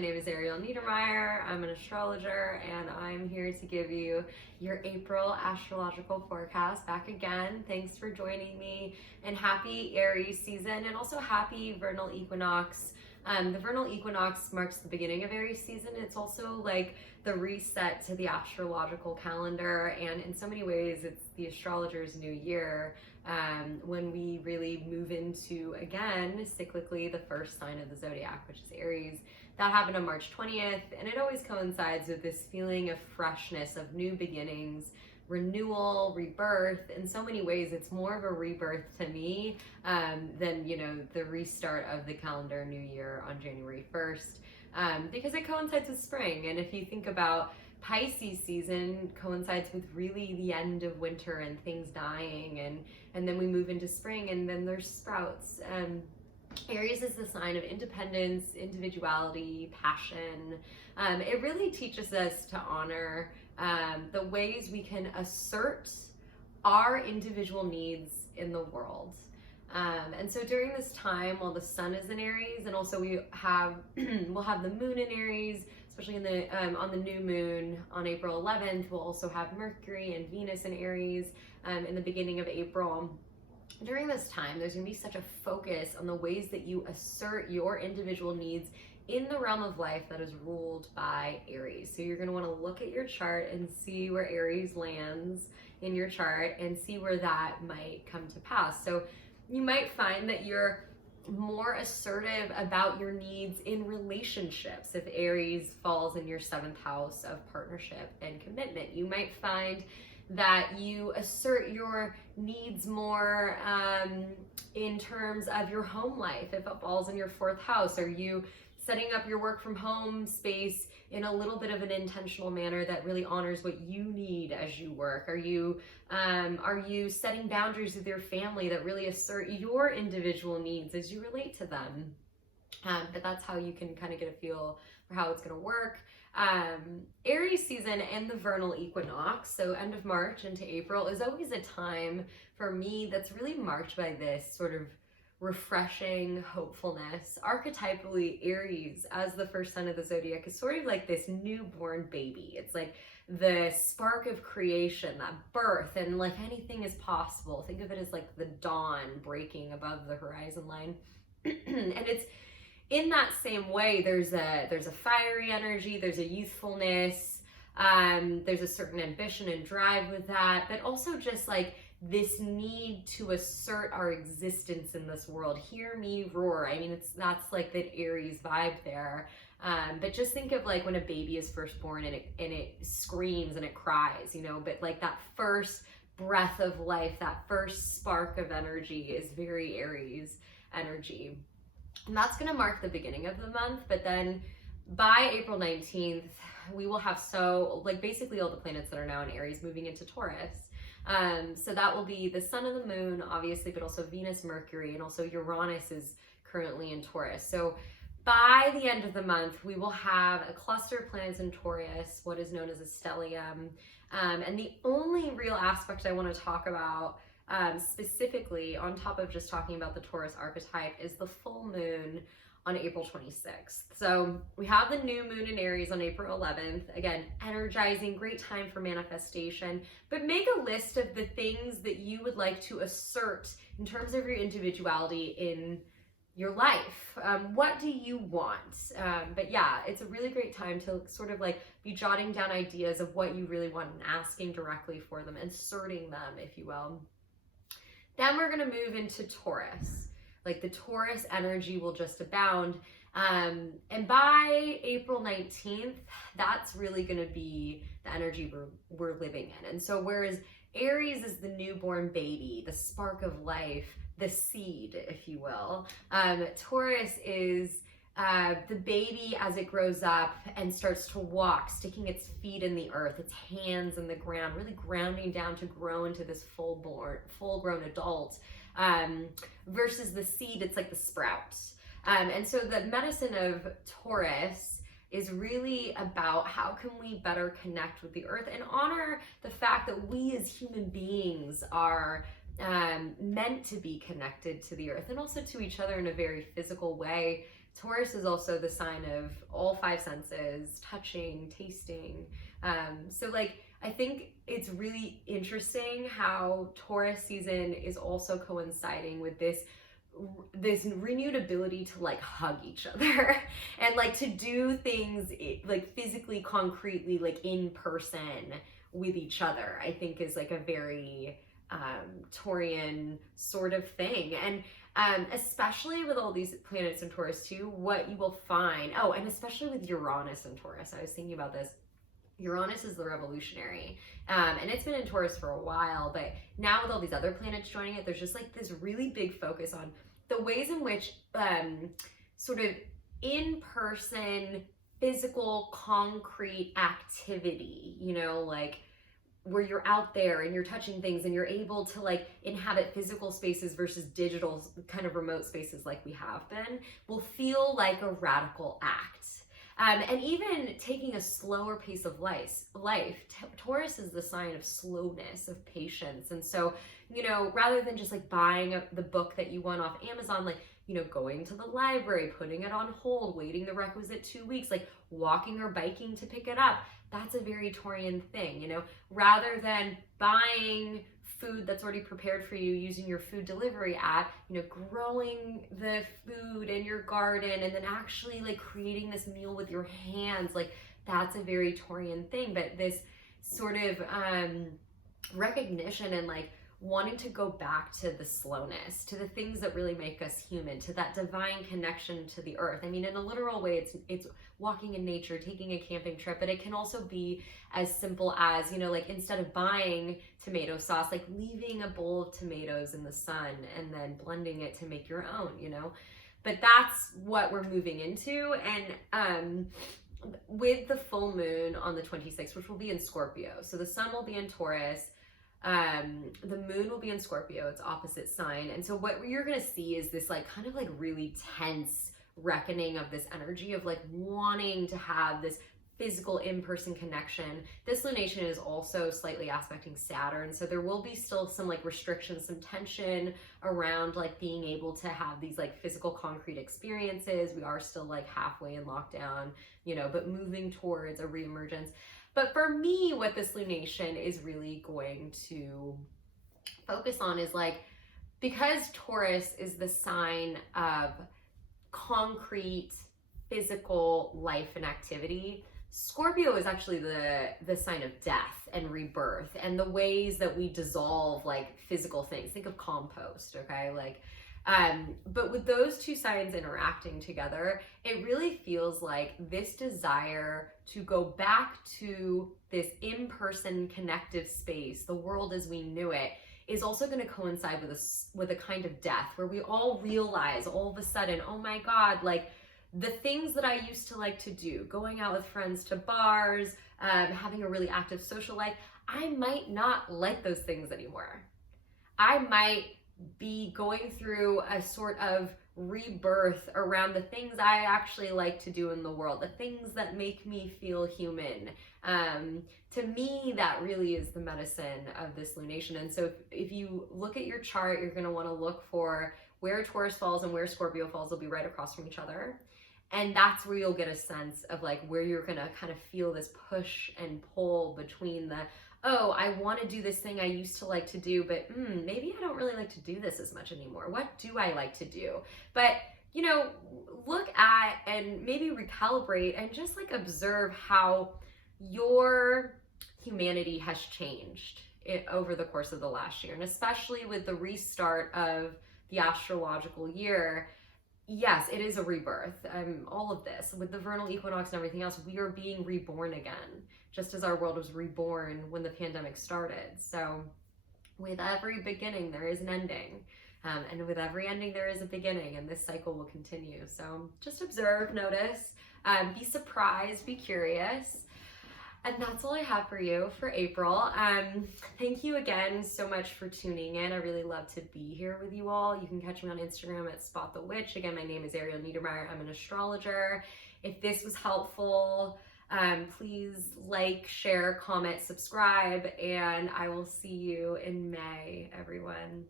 My name is Ariel Neidermeier. I'm an astrologer, and I'm here to give you your April astrological forecast back again. Thanks for joining me, and happy Aries season, and also happy vernal equinox. The vernal equinox marks the beginning of Aries season. It's also like the reset to the astrological calendar, and in so many ways it's the astrologer's new year, when we really move into, again, cyclically, the first sign of the zodiac, which is Aries. That happened on March 20th, and it always coincides with this feeling of freshness, of new beginnings, renewal, rebirth. In so many ways, it's more of a rebirth to me than, the restart of the calendar new year on January 1st, because it coincides with spring. And if you think about Pisces season, coincides with really the end of winter and things dying, and then we move into spring, and then there's sprouts. Aries is the sign of independence, individuality, passion. It really teaches us to honor the ways we can assert our individual needs in the world. And so during this time, while the sun is in Aries, and also we'll have the moon in Aries, especially on the new moon on April 11th, we'll also have Mercury and Venus in Aries in the beginning of April. During this time, there's going to be such a focus on the ways that you assert your individual needs in the realm of life that is ruled by Aries. So you're going to want to look at your chart and see where Aries lands in your chart and see where that might come to pass. So you might find that you're more assertive about your needs in relationships. If Aries falls in your 7th house of partnership and commitment, you might find that you assert your needs more in terms of your home life. If it falls in your 4th house, are you setting up your work from home space in a little bit of an intentional manner that really honors what you need as you work? Are you setting boundaries with your family that really assert your individual needs as you relate to them? But that's how you can kind of get a feel for how it's going to work. Aries season and the vernal equinox, so end of March into April, is always a time for me that's really marked by this sort of refreshing hopefulness. Archetypally, Aries, as the first sign of the zodiac, is sort of like this newborn baby. It's like the spark of creation, that birth, and like anything is possible. Think of it as like the dawn breaking above the horizon line. And it's in that same way, there's a fiery energy, there's a youthfulness, there's a certain ambition and drive with that, but also just like this need to assert our existence in this world. Hear me roar. I mean, that's like that Aries vibe there. But just think of like when a baby is first born and it screams and it cries, but like that first breath of life, that first spark of energy is very Aries energy. And that's going to mark the beginning of the month, but then by April 19th, we will have basically all the planets that are now in Aries moving into Taurus. So that will be the sun and the moon, obviously, but also Venus, Mercury, and also Uranus is currently in Taurus. So by the end of the month, we will have a cluster of planets in Taurus, what is known as a stellium. And the only real aspect I want to talk about specifically, on top of just talking about the Taurus archetype, is the full moon on April 26th. So we have the new moon in Aries on April 11th. Again, energizing, great time for manifestation, but make a list of the things that you would like to assert in terms of your individuality in your life. What do you want? But yeah, it's a really great time to sort of like be jotting down ideas of what you really want and asking directly for them, inserting them, if you will. Then we're going to move into Taurus. Like the Taurus energy will just abound. And by April 19th, that's really going to be the energy we're living in. And so whereas Aries is the newborn baby, the spark of life, the seed, if you will, Taurus is the baby as it grows up and starts to walk, sticking its feet in the earth, its hands in the ground, really grounding down to grow into this full-grown adult, versus the seed, it's like the sprout. And so the medicine of Taurus is really about how can we better connect with the earth and honor the fact that we as human beings are meant to be connected to the earth and also to each other in a very physical way. Taurus is also the sign of all five senses, touching, tasting. So like, I think it's really interesting how Taurus season is also coinciding with this renewed ability to like hug each other and like to do things like physically, concretely, like in person with each other. I think is like a very Taurian sort of thing. And especially with all these planets in Taurus too, what you will find, oh, and especially with Uranus in Taurus, I was thinking about this. Uranus is the revolutionary, and it's been in Taurus for a while, but now with all these other planets joining it, there's just like this really big focus on the ways in which sort of in-person, physical, concrete activity, you know, like where you're out there and you're touching things and you're able to like inhabit physical spaces versus digital kind of remote spaces like we have been, will feel like a radical act. And even taking a slower pace of life. Taurus is the sign of slowness, of patience. And so, you know, rather than just like buying the book that you want off Amazon, like, you know, going to the library, putting it on hold, waiting the requisite 2 weeks, like walking or biking to pick it up, that's a very Taurian thing, you know, rather than buying food that's already prepared for you using your food delivery app, you know, growing the food in your garden and then actually like creating this meal with your hands, like that's a very Taurian thing. But this sort of recognition and like wanting to go back to the slowness, to the things that really make us human, to that divine connection to the earth. I mean, in a literal way, it's walking in nature, taking a camping trip, but it can also be as simple as, you know, like instead of buying tomato sauce, like leaving a bowl of tomatoes in the sun and then blending it to make your own, you know. But that's what we're moving into. And with the full moon on the 26th, which will be in Scorpio, so the sun will be in Taurus, the moon will be in Scorpio, it's opposite sign. And so what you're gonna see is this like kind of like really tense reckoning of this energy of like wanting to have this physical in-person connection. This lunation is also slightly aspecting Saturn, so there will be still some like restrictions, some tension around like being able to have these like physical concrete experiences. We are still like halfway in lockdown, you know, but moving towards a reemergence. But for me, what this lunation is really going to focus on is like, because Taurus is the sign of concrete, physical life and activity, Scorpio is actually the sign of death and rebirth and the ways that we dissolve like physical things. Think of compost, okay? Like, but with those two signs interacting together, it really feels like this desire to go back to this in-person connective space, the world as we knew it, is also going to coincide with a kind of death where we all realize all of a sudden, oh my God, like the things that I used to like to do, going out with friends to bars, having a really active social life, I might not like those things anymore. I might be going through a sort of rebirth around the things I actually like to do in the world, the things that make me feel human. To me, that really is the medicine of this lunation. And so if you look at your chart, you're going to want to look for where Taurus falls and where Scorpio falls. Will be right across from each other. And that's where you'll get a sense of like where you're going to kind of feel this push and pull between the, oh, I want to do this thing I used to like to do, but maybe I don't really like to do this as much anymore. What do I like to do? But, you know, look at and maybe recalibrate and just like observe how your humanity has changed over the course of the last year. And especially with the restart of the astrological year, yes, it is a rebirth. All of this, with the vernal equinox and everything else, we are being reborn again, just as our world was reborn when the pandemic started. So with every beginning, there is an ending. And with every ending, there is a beginning, and this cycle will continue. So just observe, notice, be surprised, be curious. And that's all I have for you for April. Thank you again so much for tuning in. I really love to be here with you all. You can catch me on Instagram at Spot the Witch. Again, my name is Ariel Neidermeier. I'm an astrologer. If this was helpful, please like, share, comment, subscribe, and I will see you in May, everyone.